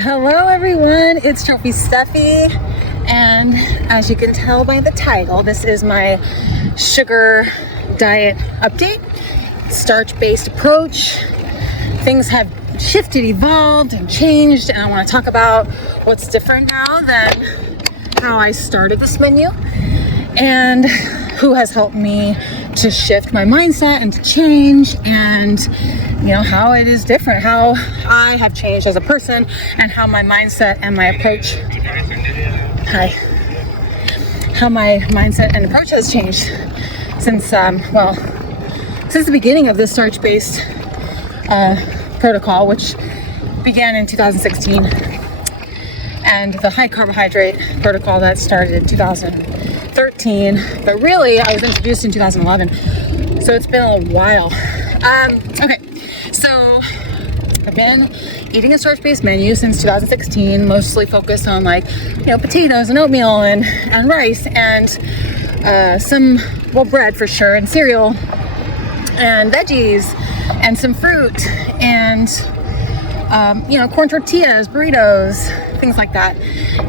Hello everyone, it's Trophy Steffi, and as you can tell by the title, this is my sugar diet update. Starch-based approach. Things have shifted, evolved, and changed, and I want to talk about what's different now than how I started this menu and who has helped me to shift my mindset and to change, and how it is different, how I have changed as a person, and how my mindset and my approach has changed since the beginning of this starch-based protocol, which began in 2016, and the high carbohydrate protocol that started in 2013, but really I was introduced in 2011, so it's been a while. Okay, so I've been eating a starch-based menu since 2016, mostly focused on potatoes and oatmeal and rice and bread for sure, and cereal and veggies and some fruit and corn tortillas, burritos, things like that,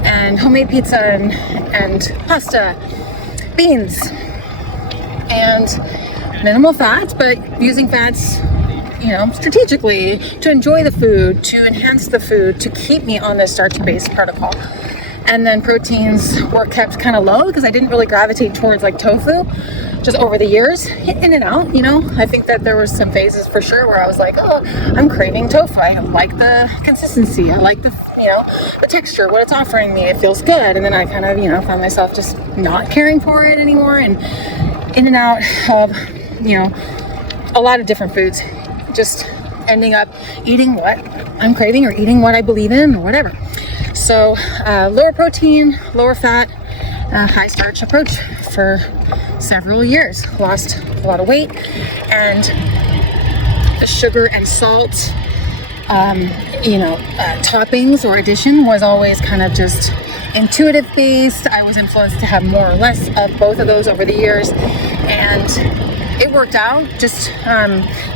and homemade pizza and pasta, beans, and minimal fats, but using fats strategically to enjoy the food, to enhance the food, to keep me on this starch-based protocol. And then proteins were kept kind of low because I didn't really gravitate towards tofu just over the years, in and out. I think that there was some phases for sure where I was like, oh, I'm craving tofu. I like the consistency. I like the texture, what it's offering me. It feels good. And then I kind of, found myself just not caring for it anymore, and in and out of, a lot of different foods, just ending up eating what I'm craving or eating what I believe in or whatever. So lower protein, lower fat, high starch approach for several years. Lost a lot of weight, and the sugar and salt toppings or addition was always kind of just intuitive based. I was influenced to have more or less of both of those over the years, and it worked out. Just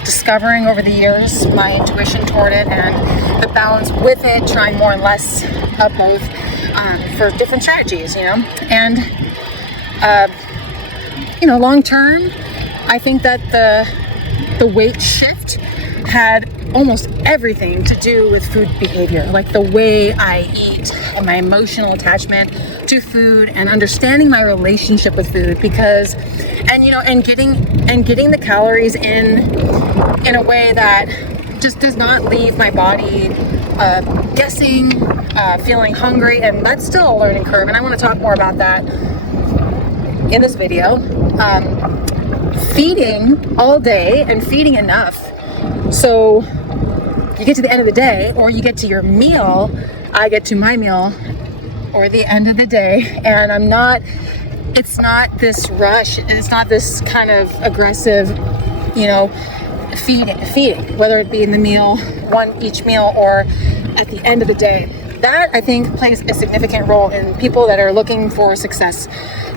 discovering over the years my intuition toward it and the balance with it, trying more and less of both for different strategies, and long term, I think that the weight shift had almost everything to do with food behavior, like the way I eat and my emotional attachment to food and understanding my relationship with food, because getting the calories in a way that just does not leave my body guessing, feeling hungry, and that's still a learning curve, and I want to talk more about that in this video. Feeding all day and feeding enough so you get to the end of the day, or you get to your meal. I get to my meal or the end of the day, and it's not this rush, and it's not this kind of aggressive, feeding, whether it be in the meal, each meal, or at the end of the day. That, I think, plays a significant role in people that are looking for success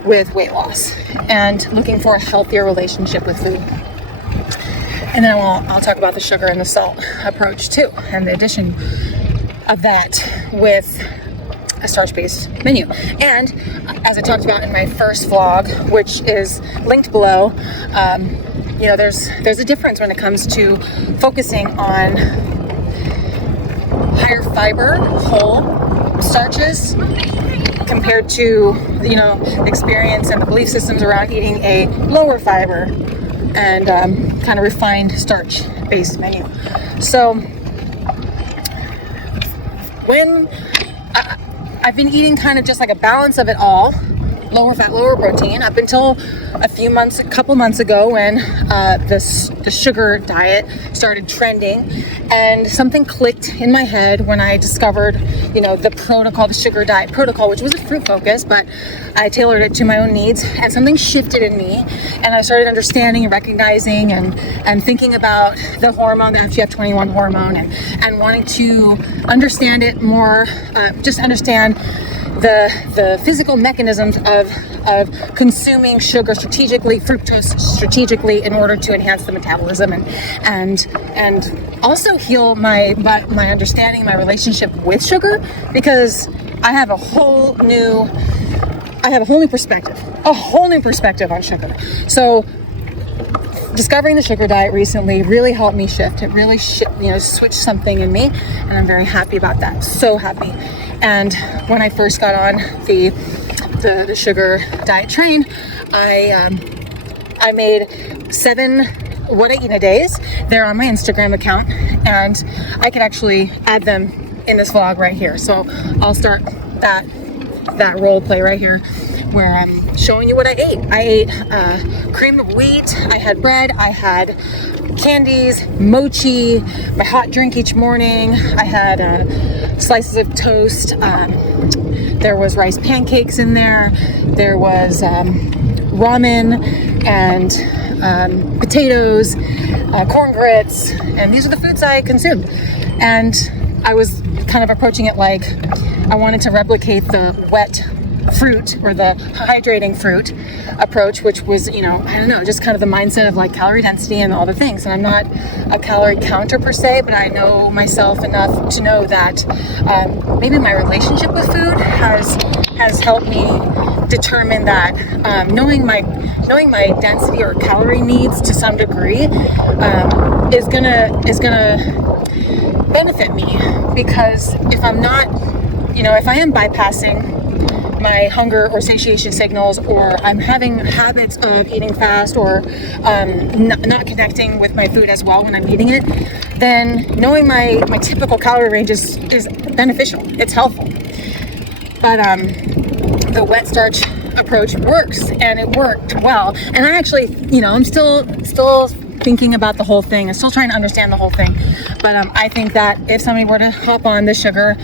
with weight loss and looking for a healthier relationship with food. And then I'll talk about the sugar and the salt approach too, and the addition of that with a starch-based menu. And as I talked about in my first vlog, which is linked below, there's a difference when it comes to focusing on higher fiber whole starches compared to the experience and the belief systems around eating a lower fiber and kind of refined starch-based menu. So when I've been eating kind of just like a balance of it all, lower fat, lower protein, up until a couple months ago when the sugar diet started trending, and something clicked in my head when I discovered, the protocol, the sugar diet protocol, which was a fruit focus, but I tailored it to my own needs, and something shifted in me, and I started understanding and recognizing and thinking about the hormone, the FGF21 hormone, and wanting to understand it more, just understand the physical mechanisms of consuming sugar strategically, fructose strategically, in order to enhance the metabolism. metabolism, and also heal my understanding, my relationship with sugar, because I have a whole new perspective on sugar. So discovering the sugar diet recently really helped me shift. It really switched something in me, and I'm very happy about that. So happy. And when I first got on the sugar diet train, I made 7 what I eat in a days. They're on my Instagram account, and I could actually add them in this vlog right here. So I'll start that role play right here, where I'm showing you what I ate. I ate cream of wheat, I had bread, I had candies, mochi, my hot drink each morning, I had slices of toast, there was rice pancakes in there, there was ramen and potatoes, corn grits, and these are the foods I consumed. And I was kind of approaching it like I wanted to replicate the wet fruit or the hydrating fruit approach, which was, just kind of the mindset of like calorie density and all the things. And I'm not a calorie counter per se, but I know myself enough to know that maybe my relationship with food has helped me determine that knowing my density or calorie needs to some degree is gonna benefit me, because if I'm not, if I am bypassing my hunger or satiation signals, or I'm having habits of eating fast, or not connecting with my food as well when I'm eating it, then knowing my typical calorie range is beneficial. It's helpful. But the wet starch approach works, and it worked well. And I actually, I'm still thinking about the whole thing. I'm still trying to understand the whole thing. But I think that if somebody were to hop on the sugar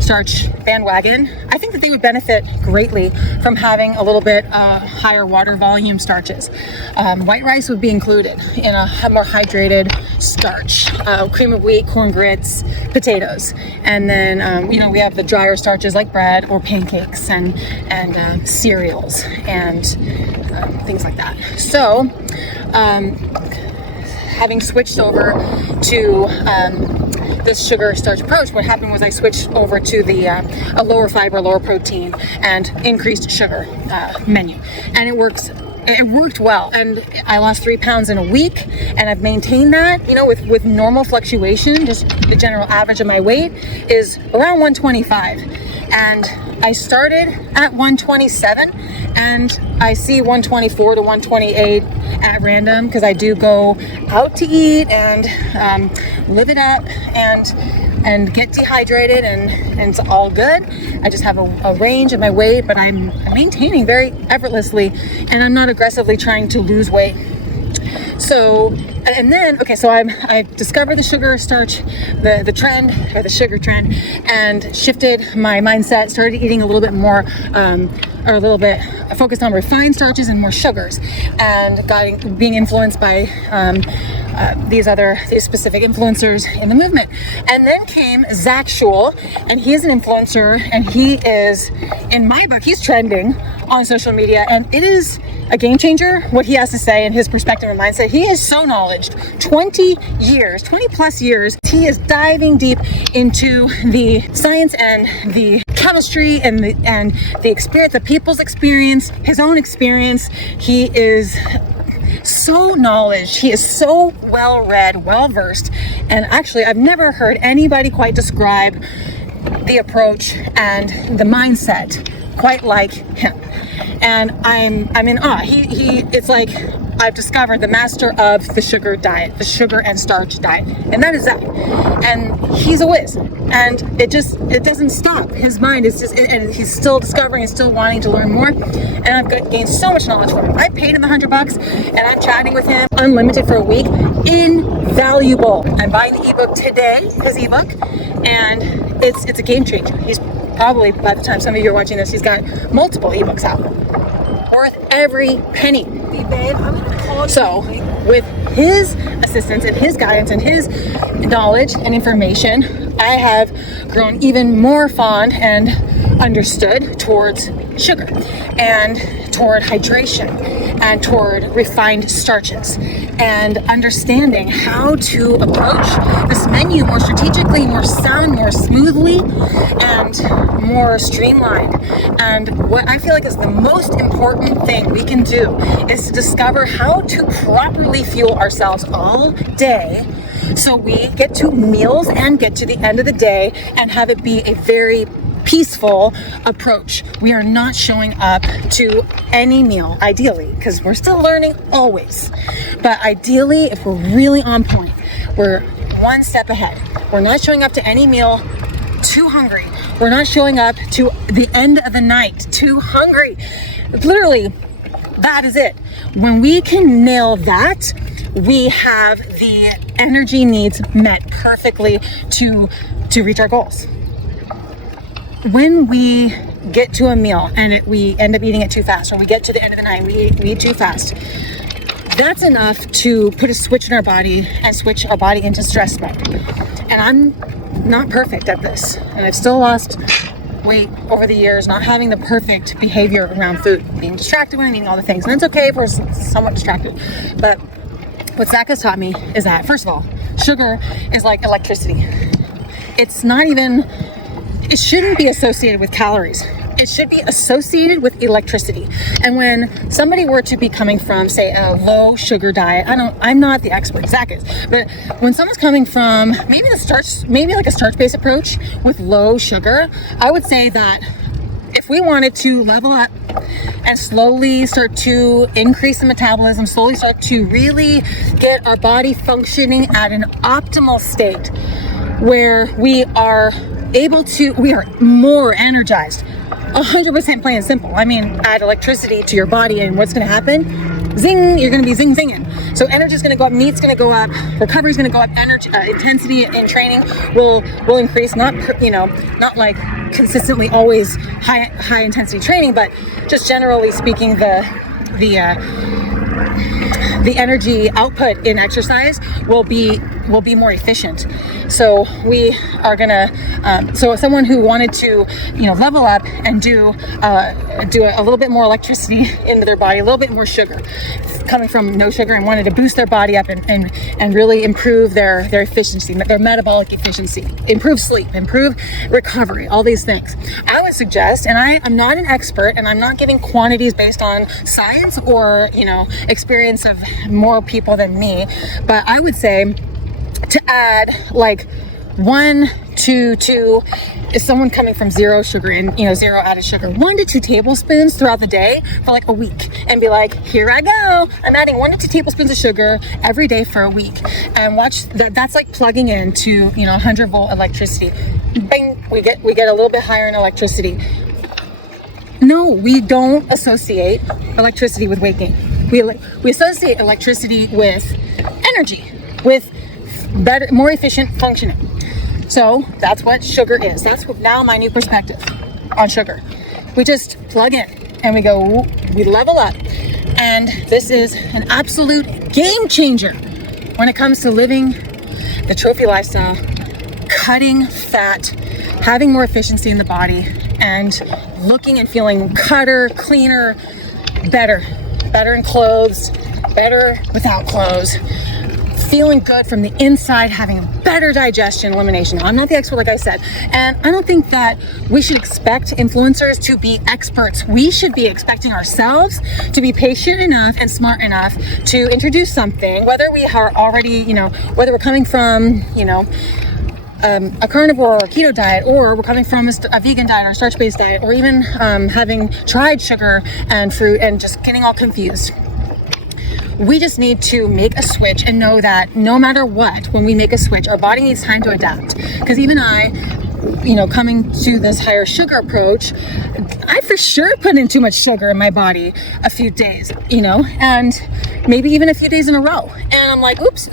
starch bandwagon, I think that they would benefit greatly from having a little bit higher water volume starches. White rice would be included in a more hydrated starch. Cream of wheat, corn grits, potatoes, and then we have the drier starches like bread or pancakes and cereals and things like that. So having switched over to this sugar starch approach, what happened was I switched over to a lower fiber, lower protein, and increased sugar menu, and it worked well, and I lost 3 pounds in a week, and I've maintained that, with normal fluctuation. Just the general average of my weight is around 125, and I started at 127, and I see 124 to 128 at random, because I do go out to eat and live it up and get dehydrated, and it's all good. I just have a range of my weight, but I'm maintaining very effortlessly, and I'm not aggressively trying to lose weight. So, and then, so I discovered the sugar starch, the trend, or the sugar trend, and shifted my mindset, started eating a little bit more, or a little bit focused on refined starches and more sugars, and being influenced by these specific influencers in the movement. And then came Gradual, and he is an influencer, and he is, in my book, he's trending on social media, and it is a game changer what he has to say and his perspective and mindset. He is so knowledgeable. 20 plus years, he is diving deep into the science and the chemistry and the experience, the people's experience, his own experience. He is so knowledgeable. He is so well read, well versed, and actually I've never heard anybody quite describe the approach and the mindset quite like him. And I'm in awe. It's like I've discovered the master of the sugar diet, the sugar and starch diet, and that is that. And he's a whiz, and it doesn't stop. His mind is just, and he's still discovering and still wanting to learn more. And I've gained so much knowledge from him. I paid him $100, and I'm chatting with him unlimited for a week. Invaluable. I'm buying the ebook today, his ebook, and it's a game changer. He's probably, by the time some of you are watching this, he's got multiple ebooks out. Worth every penny. So, with his assistance and his guidance and his knowledge and information, I have grown even more fond and understood towards sugar and toward hydration and toward refined starches, and understanding how to approach this menu more strategically, more sound, more smoothly, and more streamlined. And what I feel like is the most important thing we can do is to discover how to properly fuel ourselves all day, so we get to meals and get to the end of the day and have it be a very peaceful approach. We are not showing up to any meal, ideally, because we're still learning always. But ideally, if we're really on point, we're one step ahead. We're not showing up to any meal too hungry. We're not showing up to the end of the night too hungry. Literally, that is it. When we can nail that, we have the energy needs met perfectly to reach our goals. When we get to a meal and we end up eating it too fast, or we get to the end of the night and we eat too fast, that's enough to put a switch in our body and switch our body into stress mode. And I'm not perfect at this, and I've still lost weight over the years, not having the perfect behavior around food, being distracted when I'm eating all the things. And it's okay if we're somewhat distracted. But what Zach has taught me is that, first of all, sugar is like electricity. It shouldn't be associated with calories. It should be associated with electricity. And when somebody were to be coming from, say, a low sugar diet, I'm not the expert, Zach is, but when someone's coming from maybe like a starch-based approach with low sugar, I would say that if we wanted to level up and slowly start to increase the metabolism, slowly start to really get our body functioning at an optimal state where we are more energized, 100% plain and simple. I mean, add electricity to your body and what's going to happen? Zing, you're going to be zing-zinging. So energy is going to go up, meat's going to go up, recovery is going to go up, energy, intensity in training will increase, not like consistently always high intensity training, but just generally speaking, the energy output in exercise will be more efficient. So we are gonna, so someone who wanted to, level up and do a little bit more electricity into their body, a little bit more sugar, coming from no sugar, and wanted to boost their body up and really improve their efficiency, their metabolic efficiency, improve sleep, improve recovery, all these things. I would suggest, and I'm not an expert, and I'm not giving quantities based on science or, experience of more people than me, but I would say to add like 1 to 2, is someone coming from zero sugar and zero added sugar, 1 to 2 tablespoons throughout the day for like a week, and be like, here I go, I'm adding 1 to 2 tablespoons of sugar every day for a week, and watch that's like plugging into 100-volt electricity. Bang, we get a little bit higher in electricity. No, we don't associate electricity with weight gain. We associate electricity with energy, with better, more efficient functioning. So that's what sugar is. That's now my new perspective on sugar. We just plug in and we level up. And this is an absolute game changer when it comes to living the trophy lifestyle, cutting fat, having more efficiency in the body, and looking and feeling cutter, cleaner, better in clothes, better without clothes, feeling good from the inside, having a better digestion, elimination. I'm not the expert, like I said, and I don't think that we should expect influencers to be experts. We should be expecting ourselves to be patient enough and smart enough to introduce something, whether we are already, whether we're coming from, a carnivore or keto diet, or we're coming from a vegan diet or a starch-based diet, or even having tried sugar and fruit and just getting all confused. We just need to make a switch and know that no matter what, when we make a switch, our body needs time to adapt. Because even I, coming to this higher sugar approach, I for sure put in too much sugar in my body a few days, and maybe even a few days in a row. And I'm like, oops,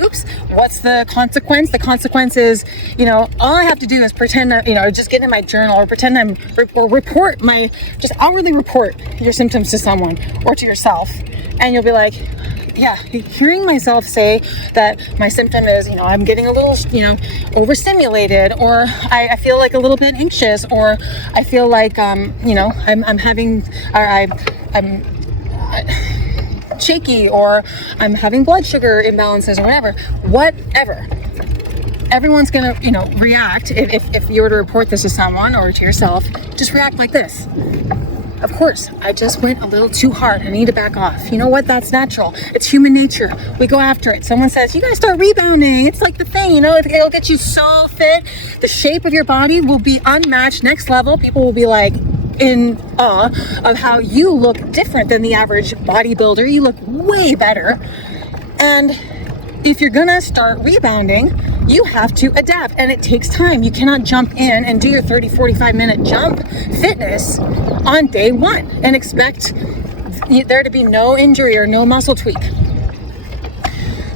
what's the consequence? The consequence is, you know, all I have to do is pretend that, you know, just get in my journal or pretend just outwardly report your symptoms to someone or to yourself. And you'll be like, yeah, hearing myself say that my symptom is, you know, I'm getting a little, you know, overstimulated, or I feel like a little bit anxious, or I feel like, you know, I'm shaky, or I'm having blood sugar imbalances, or whatever. Everyone's gonna, you know, react. If you were to report this to someone or to yourself, just react like this. Of course, I just went a little too hard. I need to back off. You know what? That's natural. It's human nature. We go after it. Someone says, you gotta start rebounding. It's like the thing, you know, it'll get you so fit. The shape of your body will be unmatched, next level. People will be like in awe of how you look different than the average bodybuilder. You look way better. And if you're gonna start rebounding, you have to adapt, and it takes time. You cannot jump in and do your 30, 45 minute jump fitness on day one and expect there to be no injury or no muscle tweak.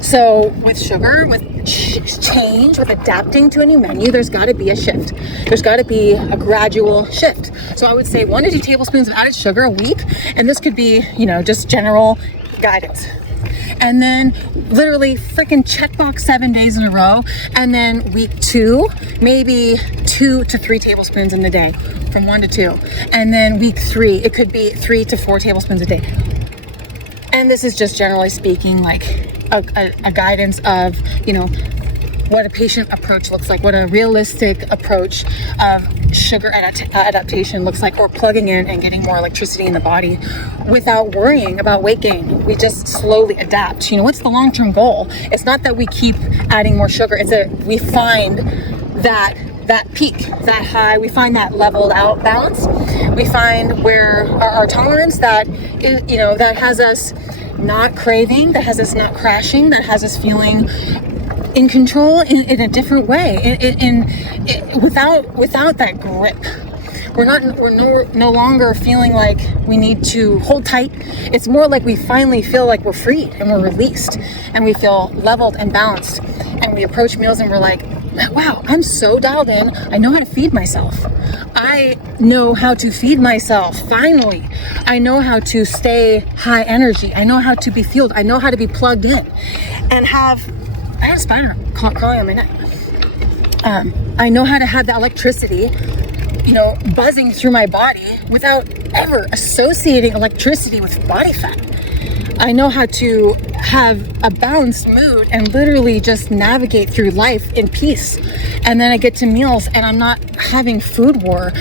So with sugar, with change, with adapting to a new menu, there's got to be a shift. There's got to be a gradual shift. So I would say 1 to 2 tablespoons of added sugar a week, and this could be, you know, just general guidance. And then literally freaking checkbox 7 days in a row. And then week 2, maybe 2 to 3 tablespoons in the day, from 1 to 2. And then week 3, it could be 3 to 4 tablespoons a day. And this is just generally speaking like a guidance of, you know, what a patient approach looks like, what a realistic approach of sugar adaptation looks like, or plugging in and getting more electricity in the body without worrying about weight gain. We just slowly adapt. You know, what's the long-term goal? It's not that we keep adding more sugar. It's that we find that peak, that high, we find that leveled out balance. We find where our tolerance that, you know, that has us not craving, that has us not crashing, that has us feeling in control in a different way, without that grip. We're no longer feeling like we need to hold tight. It's more like we finally feel like we're freed and we're released and we feel leveled and balanced. And we approach meals and we're like, wow, I'm so dialed in. I know how to feed myself. I know how to feed myself. Finally, I know how to stay high energy. I know how to be fueled. I know how to be plugged in and I have a spider crawling on my neck. I know how to have that electricity, you know, buzzing through my body without ever associating electricity with body fat. I know how to have a balanced mood and literally just navigate through life in peace. And then I get to meals and I'm not having food war.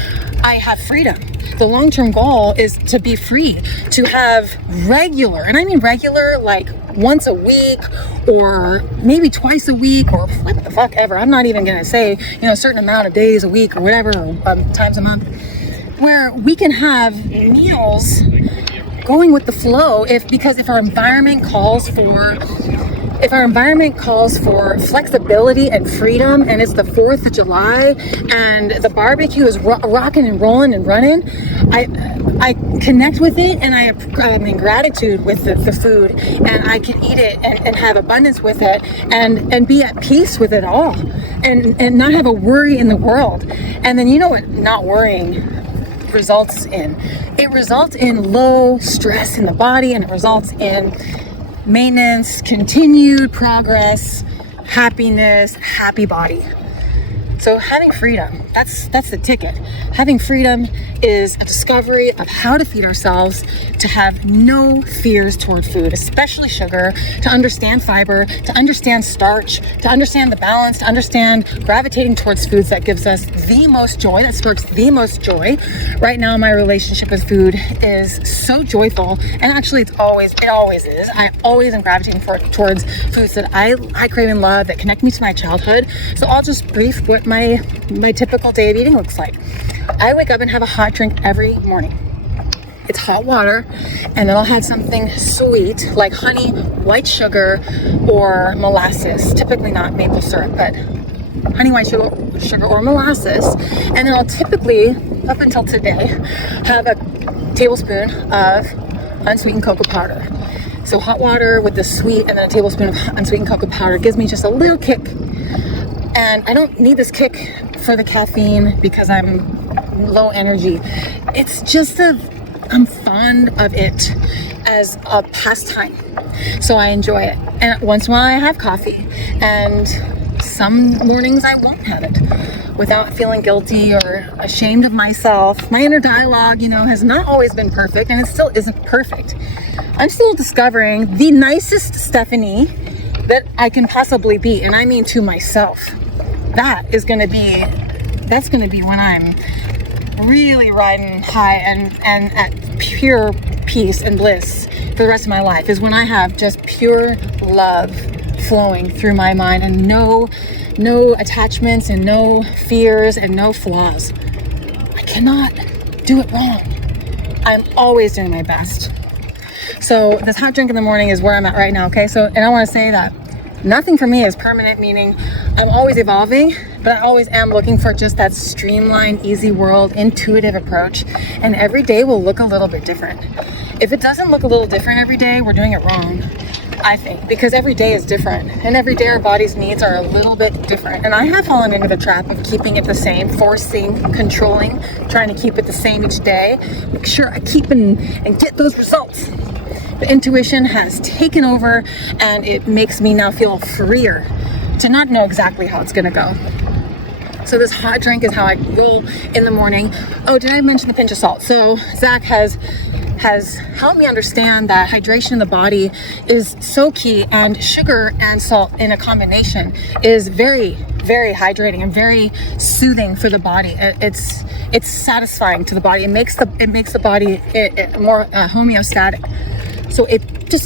I have freedom. The long-term goal is to be free, to have regular, and I mean regular, like once a week or maybe twice a week or what the fuck ever. I'm not even going to say, you know, a certain amount of days a week or whatever, or times a month, where we can have meals going with the flow because if our environment calls for flexibility and freedom, and it's the 4th of July and the barbecue is rocking and rolling and running, I connect with it, and I'm in gratitude with the food, and I can eat it and have abundance with it and be at peace with it all and not have a worry in the world. And then you know what not worrying results in? It results in low stress in the body, and it results in maintenance, continued progress, happiness, happy body. So having freedom, that's the ticket. Having freedom is a discovery of how to feed ourselves, to have no fears toward food, especially sugar, to understand fiber, to understand starch, to understand the balance, to understand gravitating towards foods that gives us the most joy, that sparks the most joy. Right now, my relationship with food is so joyful, and actually it always is. I always am gravitating towards foods that I crave and love, that connect me to my childhood. So I'll just brief what my typical day of eating looks like. I wake up and have a hot drink every morning. It's hot water, and then I'll have something sweet like honey, white sugar, or molasses. Typically not maple syrup, but honey, white sugar or molasses. And then I'll typically, up until today, have a tablespoon of unsweetened cocoa powder. So hot water with the sweet and then a tablespoon of unsweetened cocoa powder gives me just a little kick. And I don't need this kick for the caffeine because I'm low energy. It's just I'm fond of it as a pastime. So I enjoy it. And once in a while I have coffee. And some mornings I won't have it without feeling guilty or ashamed of myself. My inner dialogue, has not always been perfect, and it still isn't perfect. I'm still discovering the nicest Stephanie that I can possibly be, and I mean to myself. That's going to be when I'm really riding high and at pure peace and bliss for the rest of my life, is when I have just pure love flowing through my mind and no attachments and no fears and no flaws. I cannot do it wrong. I'm always doing my best. So this hot drink in the morning is where I'm at right now, okay? And I want to say that nothing for me is permanent, meaning I'm always evolving, but I always am looking for just that streamlined, easy world, intuitive approach. And every day will look a little bit different. If it doesn't look a little different every day, we're doing it wrong, I think, because every day is different. And every day our body's needs are a little bit different. And I have fallen into the trap of keeping it the same, forcing, controlling, trying to keep it the same each day. Make sure I keep and get those results. The intuition has taken over, and it makes me now feel freer to not know exactly how it's gonna go. So this hot drink is how I roll in the morning. Oh, did I mention the pinch of salt? So Zach has helped me understand that hydration in the body is so key, and sugar and salt in a combination is very, very hydrating and very soothing for the body. It's satisfying to the body. It makes the body more homeostatic. So just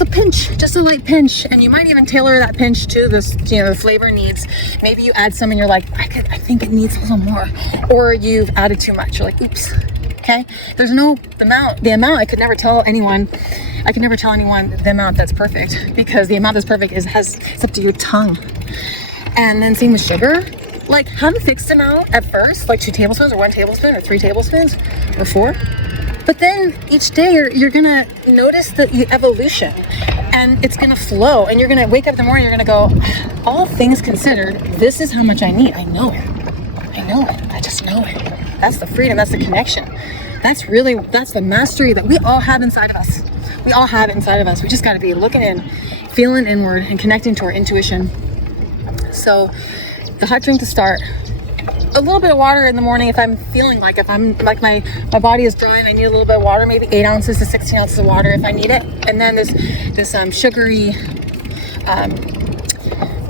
a pinch, just a light pinch, and you might even tailor that pinch to the flavor needs. Maybe you add some and you're like, I think it needs a little more, or you've added too much. You're like, oops. Okay. There's no the amount. I could never tell anyone the amount that's perfect, because the amount that's perfect it's up to your tongue. And then same with sugar. Like, have a fixed amount at first, like 2 tablespoons or 1 tablespoon or 3 tablespoons or 4. But then each day you're gonna notice the evolution, and it's gonna flow, and you're gonna wake up in the morning, you're gonna go, all things considered, this is how much I need. I know it. I just know it. That's the freedom, that's the connection. That's the mastery that we all have inside of us. We all have it inside of us. We just gotta be looking in, feeling inward, and connecting to our intuition. So the hot drink to start. A little bit of water in the morning if I'm my body is dry and I need a little bit of water, maybe 8 ounces to 16 ounces of water if I need it. And then this sugary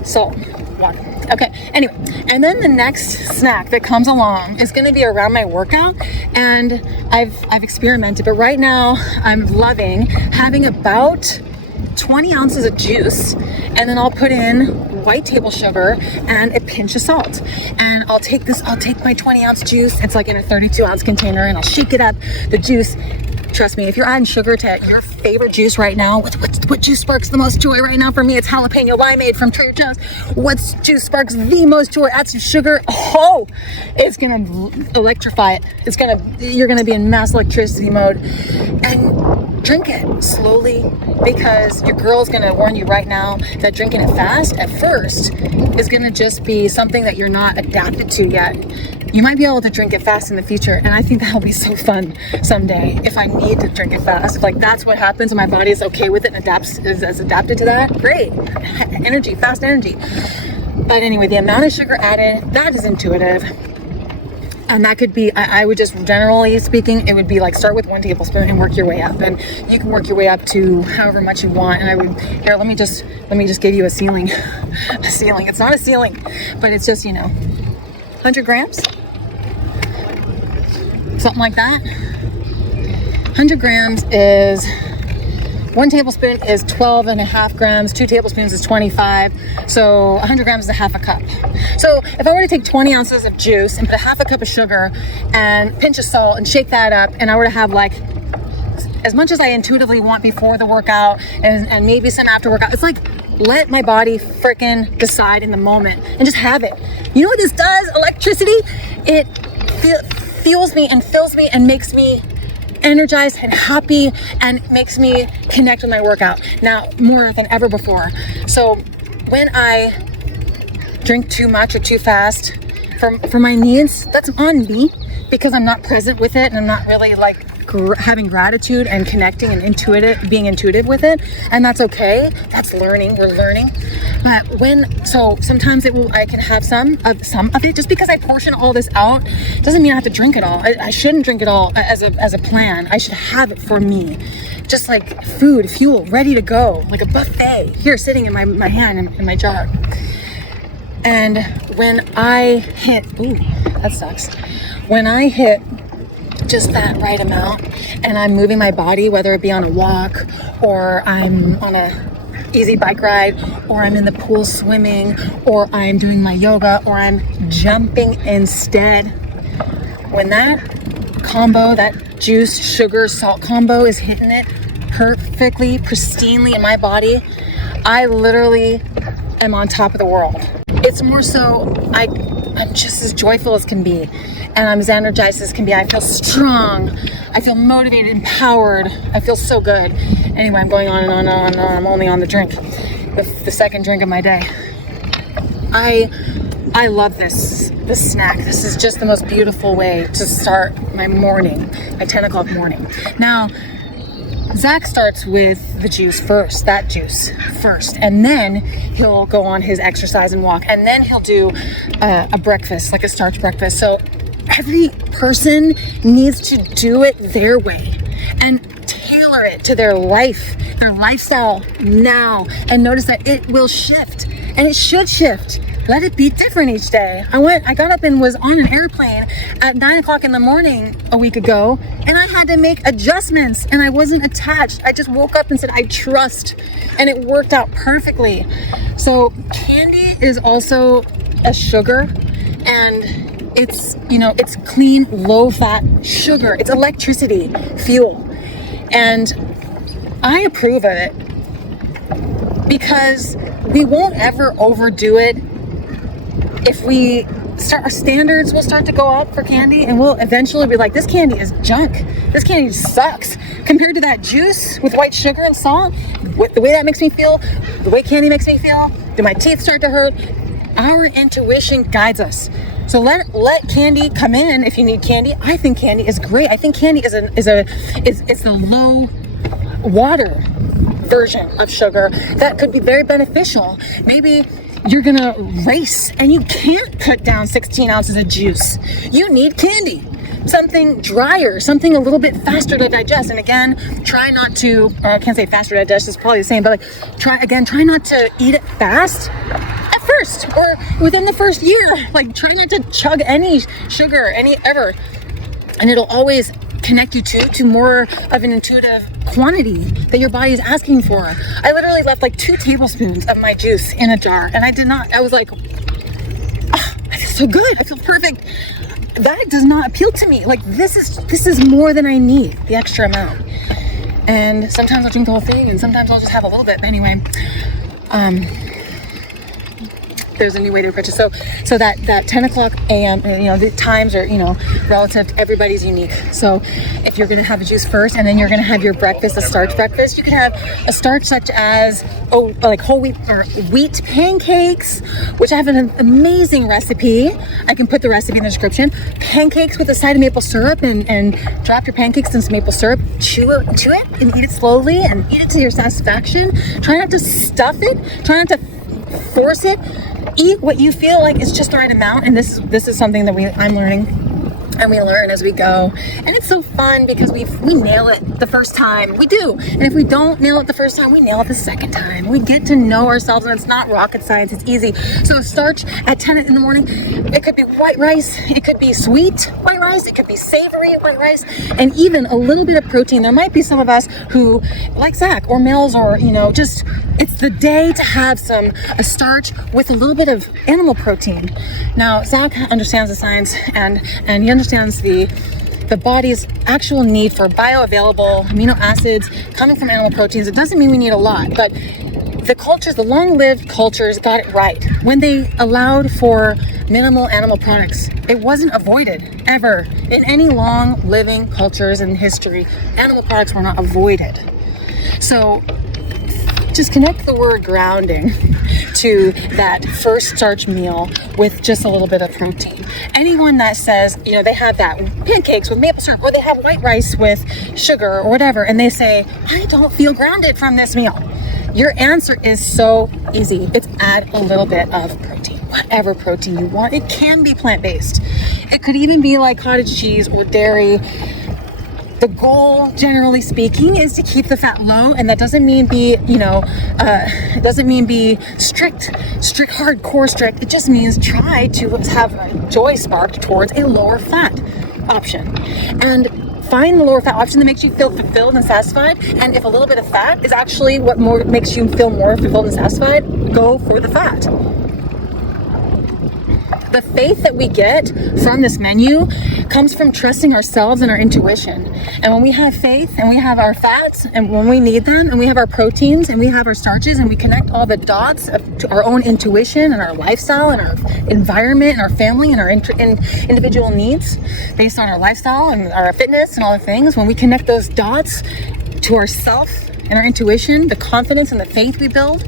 salt water. Okay, anyway, and then the next snack that comes along is going to be around my workout, and I've experimented, but right now I'm loving having about 20 ounces of juice, and then I'll put in white table sugar and a pinch of salt, and I'll take my 20 ounce juice, it's like in a 32 ounce container, and I'll shake it up. The juice, trust me, if you're adding sugar to your favorite juice right now, what juice sparks the most joy right now? For me, it's jalapeno limeade from Trader Joe's. What juice sparks the most joy? Add some sugar. Oh, it's gonna electrify it. You're gonna be in mass electricity mode, and drink it slowly, because your girl's gonna warn you right now that drinking it fast at first is gonna just be something that you're not adapted to yet. You might be able to drink it fast in the future, and I think that'll be so fun someday if I need to drink it fast. If that's what happens and my body is okay with it and is adapted to that, great. Energy, fast energy. But anyway, the amount of sugar added, that is intuitive. And that could be, I would just, generally speaking, it would be like start with 1 tablespoon and work your way up. And you can work your way up to however much you want. And I would, here, let me just give you a ceiling. A ceiling. It's not a ceiling, but it's just, 100 grams. Something like that. 100 grams is 1 tablespoon is 12.5 grams. 2 tablespoons is 25. So 100 grams is a half a cup. So if I were to take 20 ounces of juice and put a half a cup of sugar and pinch of salt and shake that up, and I were to have like as much as I intuitively want before the workout and maybe some after workout, it's like, let my body freaking decide in the moment and just have it. You know what this does? Electricity, it fuels me and fills me and makes me energized and happy, and makes me connect with my workout now more than ever before. So when I drink too much or too fast for my needs, that's on me, because I'm not present with it and I'm not really like having gratitude and connecting and being intuitive with it, and that's okay. That's learning. We're learning. But sometimes I can have some of it. Just because I portion all this out doesn't mean I have to drink it all. I shouldn't drink it all as a plan. I should have it for me, just like food, fuel, ready to go, like a buffet here sitting in my hand in my jar. And when I hit, that sucks. When I hit just that right amount and I'm moving my body, whether it be on a walk or I'm on a easy bike ride or I'm in the pool swimming or I'm doing my yoga or I'm jumping instead, when that combo, that juice, sugar, salt combo is hitting it perfectly, pristinely in my body, I literally am on top of the world. It's more so I'm just as joyful as can be, and I'm as energized as can be. I feel strong. I feel motivated, empowered. I feel so good. Anyway, I'm going on and on and on and on. I'm only on the drink, the second drink of my day. I love this snack. This is just the most beautiful way to start my morning, my 10 o'clock morning. Now, Zach starts with the juice first, and then he'll go on his exercise and walk, and then he'll do a breakfast, like a starch breakfast. So every person needs to do it their way and tailor it to their life, their lifestyle now, and notice that it will shift, and it should shift. Let it be different each day. I got up and was on an airplane at 9 o'clock in the morning a week ago, and I had to make adjustments, and I wasn't attached. I just woke up and said, I trust, and it worked out perfectly. So candy is also a sugar, and it's clean, low fat sugar. It's electricity, fuel. And I approve of it because we won't ever overdo it. If we start, our standards will start to go up for candy, and we'll eventually be like, this candy is junk. This candy sucks compared to that juice with white sugar and salt. With the way that makes me feel, the way candy makes me feel, do my teeth start to hurt? Our intuition guides us. So let candy come in if you need candy. I think candy is great. I think candy is the low water version of sugar that could be very beneficial. Maybe you're gonna race and you can't cut down 16 ounces of juice. You need candy, something drier, something a little bit faster to digest. And again, try not to, I can't say faster to digest, it's probably the same, but try not to eat it fast at first or within the first year. Like, try not to chug any sugar, ever. And it'll always connect you to more of an intuitive quantity that your body is asking for. I literally left like 2 tablespoons of my juice in a jar, and I was like, oh, I feel so good, I feel perfect. That does not appeal to me. Like, this is more than I need, the extra amount. And sometimes I'll drink the whole thing, and sometimes I'll just have a little bit. But anyway, there's a new way to approach it. So that 10 o'clock a.m., the times are, relative to everybody's unique. So if you're going to have a juice first and then you're going to have your breakfast, a starch breakfast, you could have a starch such as, like whole wheat or wheat pancakes, which I have an amazing recipe. I can put the recipe in the description. Pancakes with a side of maple syrup, and drop your pancakes in some maple syrup, chew it and eat it slowly and eat it to your satisfaction. Try not to stuff it. Try not to force it. Eat what you feel like is just the right amount, and this is something that I'm learning, and we learn as we go. And it's so fun because we nail it the first time. We do. And if we don't nail it the first time, we nail it the second time. We get to know ourselves, and it's not rocket science. It's easy. So starch at 10 in the morning, it could be white rice, it could be sweet white rice, it could be savory white rice, and even a little bit of protein. There might be some of us who, like Zach or males, or just, it's the day to have a starch with a little bit of animal protein. Now, Zach understands the science, and he understands the body's actual need for bioavailable amino acids coming from animal proteins. It doesn't mean we need a lot, but the cultures, the long-lived cultures got it right when they allowed for minimal animal products. It wasn't avoided ever in any long-living cultures in history. Animal products were not avoided. So just connect the word grounding to that first starch meal with just a little bit of protein. Anyone that says, you know, they have that pancakes with maple syrup, or they have white rice with sugar or whatever, and they say, I don't feel grounded from this meal. Your answer is so easy. It's add a little bit of protein, whatever protein you want. It can be plant-based. It could even be like cottage cheese or dairy. The goal, generally speaking, is to keep the fat low, and that doesn't mean be, it doesn't mean be strict, hardcore strict. It just means try to have joy sparked towards a lower fat option, and find the lower fat option that makes you feel fulfilled and satisfied. And if a little bit of fat is actually what more makes you feel more fulfilled and satisfied, go for the fat. The faith that we get from this menu comes from trusting ourselves and our intuition. And when we have faith and we have our fats and when we need them, and we have our proteins and we have our starches, and we connect all the dots to our own intuition and our lifestyle and our environment and our family and our individual needs based on our lifestyle and our fitness and all the things, when we connect those dots to ourself and our intuition, the confidence and the faith we build,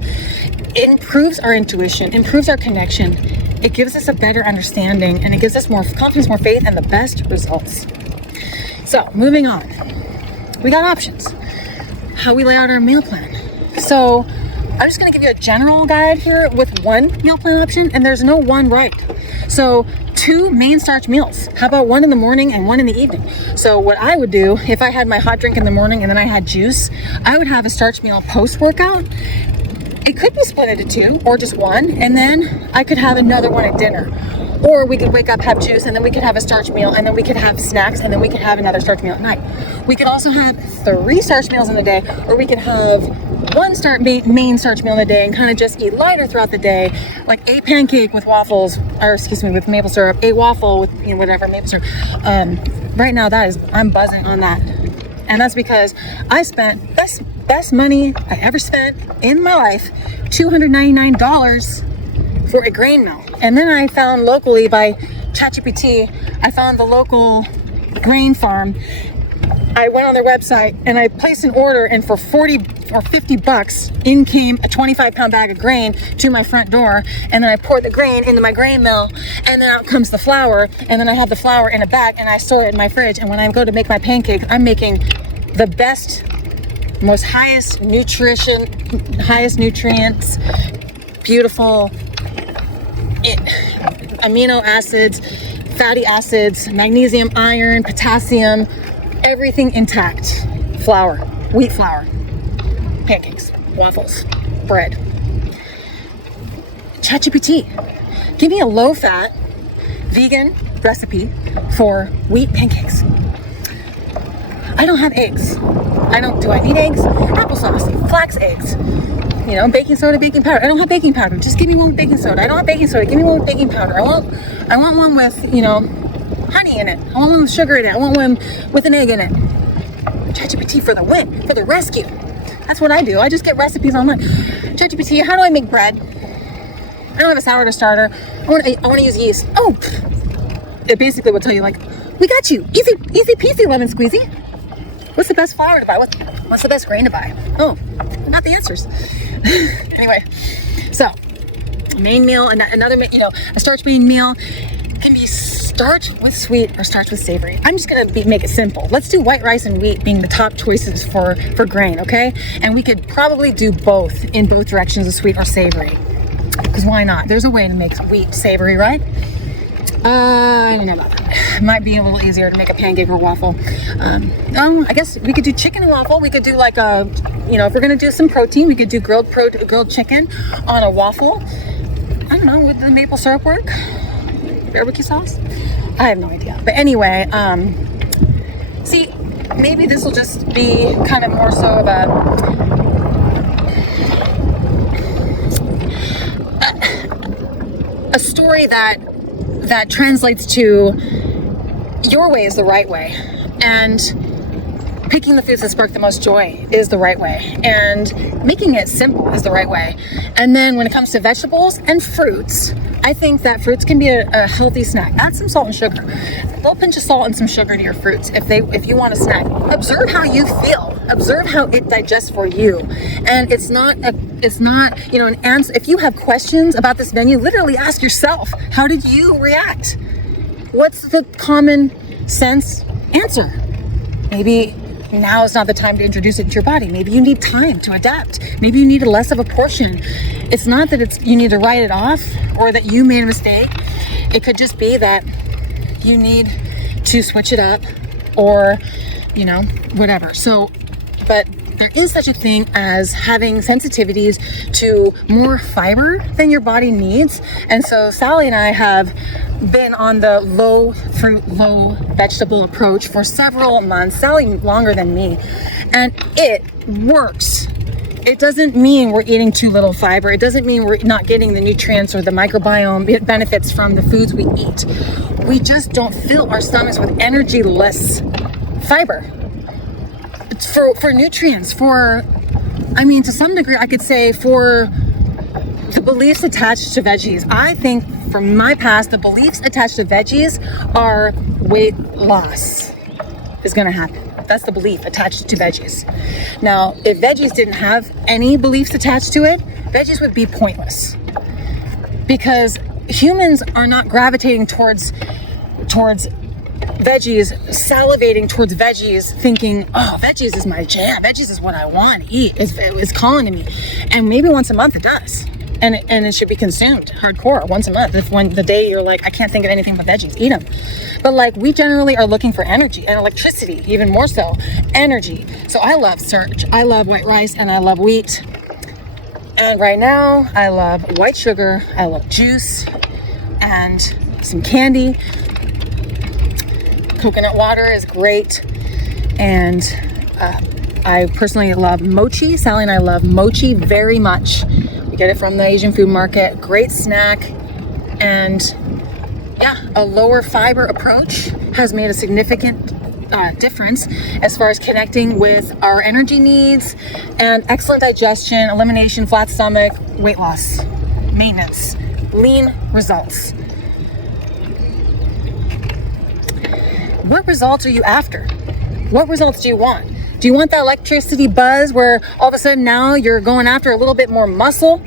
it improves our intuition, improves our connection. It gives us a better understanding, and it gives us more confidence, more faith, and the best results. So, moving on. We got options. How we lay out our meal plan. So, I'm just going to give you a general guide here with one meal plan option, and there's no one right. So, 2 main starch meals. How about 1 in the morning and 1 in the evening? So what I would do, if I had my hot drink in the morning and then I had juice, I would have a starch meal post-workout. It could be split into 2 or just 1, and then I could have another one at dinner. Or we could wake up, have juice, and then we could have a starch meal, and then we could have snacks, and then we could have another starch meal at night. We could also have 3 starch meals in the day, or we could have 1 main starch meal in the day and kind of just eat lighter throughout the day, like a pancake with waffles, with maple syrup, a waffle with whatever maple syrup. Right now, I'm buzzing on that, and that's because I spent best money I ever spent in my life, $299 for a grain mill. And then I found locally by ChatGPT, I found the local grain farm. I went on their website and I placed an order, and for 40 or 50 bucks, in came a 25-pound bag of grain to my front door. And then I poured the grain into my grain mill, and then out comes the flour. And then I have the flour in a bag and I store it in my fridge. And when I go to make my pancakes, I'm making the best, most highest nutrients, beautiful amino acids, fatty acids, magnesium, iron, potassium, everything intact. Flour, wheat flour, pancakes, waffles, bread. ChatGPT, give me a low-fat, vegan recipe for wheat pancakes. I don't have eggs. Do I need eggs? Applesauce, flax eggs, baking soda, baking powder. I don't have baking powder. Just give me one with baking soda. I don't have baking soda. Give me one with baking powder. I want one with, honey in it. I want one with sugar in it. I want one with an egg in it. ChatGPT for the win, for the rescue. That's what I do. I just get recipes online. ChatGPT, how do I make bread? I don't have a sourdough starter. I want to use yeast. Oh, it basically will tell you, we got you. Easy peasy lemon squeezy. What's the best flour to buy? What's the best grain to buy? Oh, I got the answers. Anyway, so main meal, another, a starch main meal can be starch with sweet or starch with savory. I'm just gonna make it simple. Let's do white rice and wheat being the top choices for grain, okay? And we could probably do both in both directions of sweet or savory. Because why not? There's a way to make wheat savory, right? I don't know about that. It might be a little easier to make a pancake or waffle. I guess we could do chicken and waffle. We could do if we're gonna do some protein, we could do grilled chicken on a waffle. I don't know, would the maple syrup work? Barbecue sauce? I have no idea. But anyway, see, maybe this will just be kind of more so of a story that translates to your way is the right way. And picking the foods that spark the most joy is the right way, and making it simple is the right way. And then when it comes to vegetables and fruits, I think that fruits can be a healthy snack. Add some salt and sugar, a little pinch of salt and some sugar to your fruits if you want a snack. Observe how you feel. Observe how it digests for you. And it's not an answer. If you have questions about this menu, literally ask yourself, how did you react? What's the common sense answer? Maybe now is not the time to introduce it to your body. Maybe you need time to adapt. Maybe you need less of a portion. It's not that you need to write it off or that you made a mistake. It could just be that you need to switch it up or, whatever. So, but there is such a thing as having sensitivities to more fiber than your body needs. And so Sally and I have been on the low fruit, low vegetable approach for several months, Sally longer than me, and it works. It doesn't mean we're eating too little fiber. It doesn't mean we're not getting the nutrients or the microbiome benefits from the foods we eat. We just don't fill our stomachs with energy-less fiber. For nutrients, to some degree, I could say for the beliefs attached to veggies. I think from my past, the beliefs attached to veggies are weight loss is going to happen. That's the belief attached to veggies. Now, if veggies didn't have any beliefs attached to it, veggies would be pointless, because humans are not gravitating towards veggies, salivating towards veggies, thinking, oh, veggies is my jam. Veggies is what I want to eat. It's calling to me. And maybe once a month it does. And it should be consumed hardcore once a month. If when the day you're like, I can't think of anything but veggies, eat them. But we generally are looking for energy and electricity, even more so. Energy. So I love starch. I love white rice and I love wheat. And right now I love white sugar. I love juice and some candy. Coconut water is great. And I personally love mochi. Sally and I love mochi very much. We get it from the Asian food market. Great snack. And a lower fiber approach has made a significant difference as far as connecting with our energy needs and excellent digestion, elimination, flat stomach, weight loss, maintenance, lean results. What results are you after? What results do you want? Do you want that electricity buzz where all of a sudden now you're going after a little bit more muscle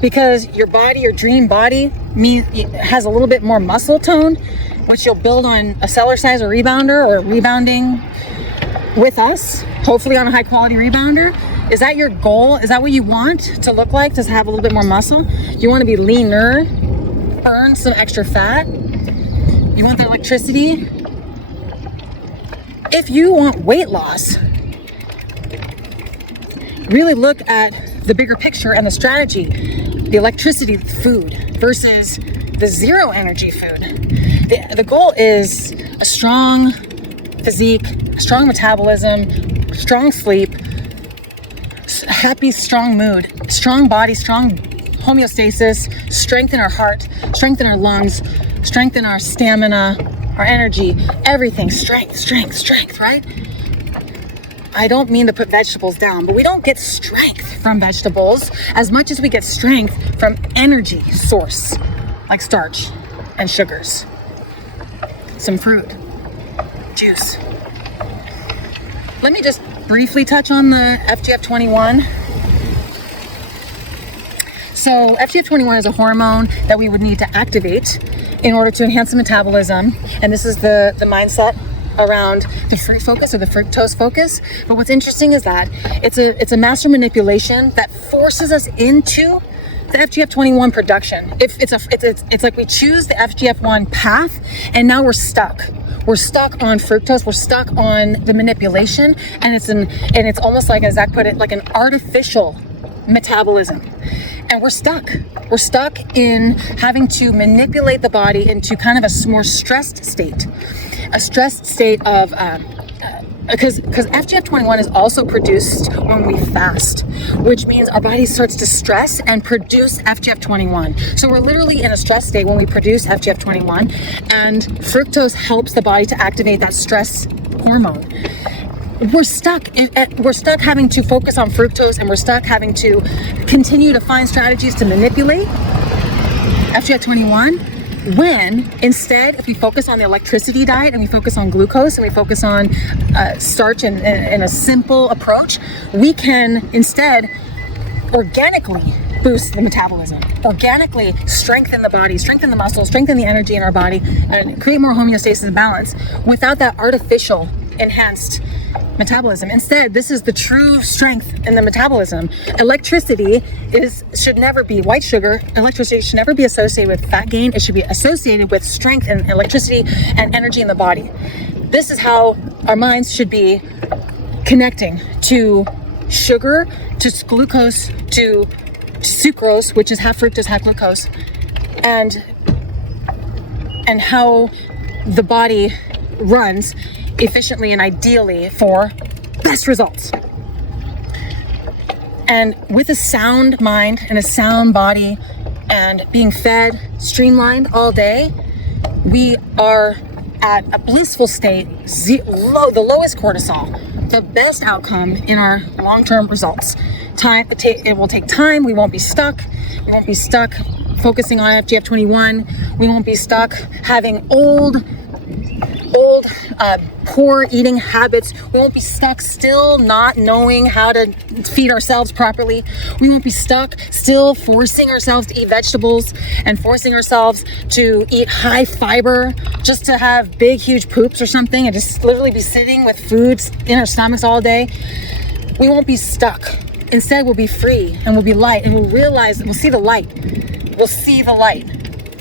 because your body, your dream body, has a little bit more muscle tone, which you'll build on a cellar size or rebounder or rebounding with us, hopefully on a high quality rebounder? Is that your goal? Is that what you want to look like, to have a little bit more muscle? You want to be leaner, burn some extra fat? You want the electricity? If you want weight loss, really look at the bigger picture and the strategy, the electricity food versus the zero energy food. The goal is a strong physique, strong metabolism, strong sleep, happy, strong mood, strong body, strong homeostasis, strengthen our heart, strengthen our lungs, strengthen our stamina, our energy, everything. Strength, right? I don't mean to put vegetables down, but we don't get strength from vegetables as much as we get strength from energy source, like starch and sugars, some fruit, juice. Let me just briefly touch on the FGF21. So FGF21 is a hormone that we would need to activate in order to enhance the metabolism. And this is the mindset around the fruit focus or the fructose focus. But what's interesting is that it's a master manipulation that forces us into the FGF21 production. It's like we choose the FGF1 path and now we're stuck. We're stuck on fructose. We're stuck on the manipulation, and it's almost like, as Zach put it, like an artificial metabolism. And we're stuck. We're stuck in having to manipulate the body into kind of a more stressed state. A stressed state of, because FGF21 is also produced when we fast, which means our body starts to stress and produce FGF21. So we're literally in a stress state when we produce FGF21, and fructose helps the body to activate that stress hormone. we're stuck. We're stuck having to focus on fructose, and we're stuck having to continue to find strategies to manipulate FGF21, when instead, if we focus on the electricity diet and we focus on glucose and we focus on starch and a simple approach, we can instead organically boost the metabolism, organically strengthen the body, strengthen the muscles, strengthen the energy in our body, and create more homeostasis and balance without that artificial enhanced metabolism. Instead, this is the true strength in the metabolism. Electricity should never be white sugar. Electricity should never be associated with fat gain. It should be associated with strength and electricity and energy in the body. This is how our minds should be connecting to sugar, to glucose, to sucrose, which is half fructose, half glucose, and how the body runs efficiently and ideally for best results. And with a sound mind and a sound body and being fed, streamlined all day, we are at a blissful state, the lowest cortisol, the best outcome in our long-term results. It will take time. We won't be stuck. We won't be stuck focusing on FGF21. We won't be stuck having old poor eating habits. We won't be stuck still not knowing how to feed ourselves properly. We won't be stuck still forcing ourselves to eat vegetables and forcing ourselves to eat high fiber just to have big, huge poops or something and just literally be sitting with foods in our stomachs all day. We won't be stuck. Instead, we'll be free and we'll be light, and we'll realize that we'll see the light. We'll see the light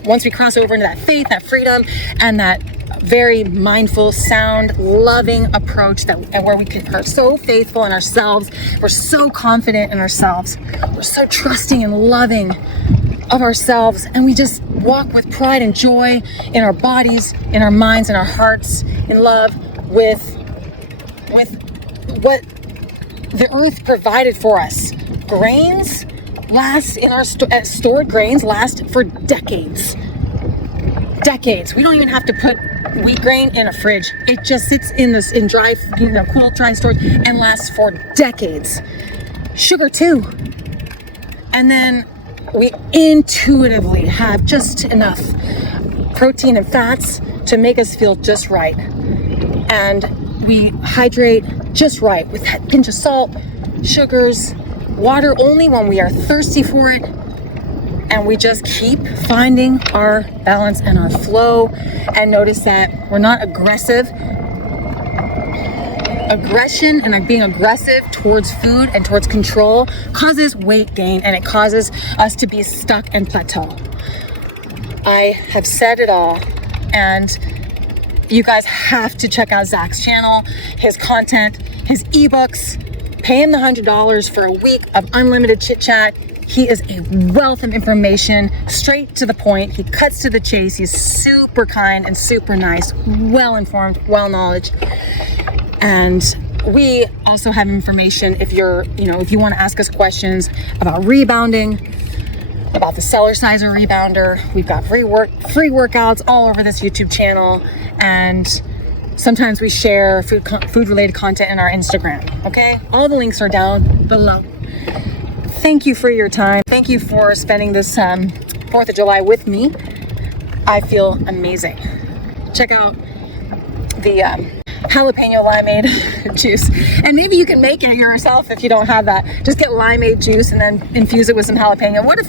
once we cross over into that faith, that freedom, and that very mindful, sound, loving approach where we are so faithful in ourselves. We're so confident in ourselves. We're so trusting and loving of ourselves, and we just walk with pride and joy in our bodies, in our minds, in our hearts, in love with what the earth provided for us. Grains last in our stored grains last for decades. We don't even have to put wheat grain in a fridge. It just sits in dry, cool, dry storage and lasts for decades. Sugar too. And then we intuitively have just enough protein and fats to make us feel just right. And we hydrate just right with that pinch of salt, sugars, water only when we are thirsty for it. And we just keep finding our balance and our flow, and notice that we're not aggressive. Aggression and being aggressive towards food and towards control causes weight gain, and it causes us to be stuck and plateau. I have said it all, and you guys have to check out Zach's channel, his content, his ebooks. Pay him the $100 for a week of unlimited chit chat. He is a wealth of information, straight to the point. He cuts to the chase. He's super kind and super nice, well-informed, well-knowledged. And we also have information if you want to ask us questions about rebounding, about the cellar sizer rebounder. We've got free workouts all over this YouTube channel. And sometimes we share food-related content in our Instagram, okay? All the links are down below. Thank you for your time. Thank you for spending this 4th of July with me. I feel amazing. Check out the jalapeno limeade juice. And maybe you can make it yourself if you don't have that. Just get limeade juice and then infuse it with some jalapeno. What a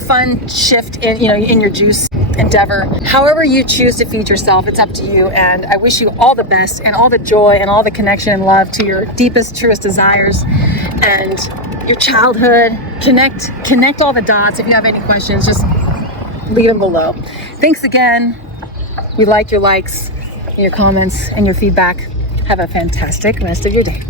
fun shift in your juice endeavor. However you choose to feed yourself, it's up to you. And I wish you all the best and all the joy and all the connection and love to your deepest, truest desires and your childhood. Connect all the dots. If you have any questions, just leave them below. Thanks again. We like your likes, your comments, and your feedback. Have a fantastic rest of your day.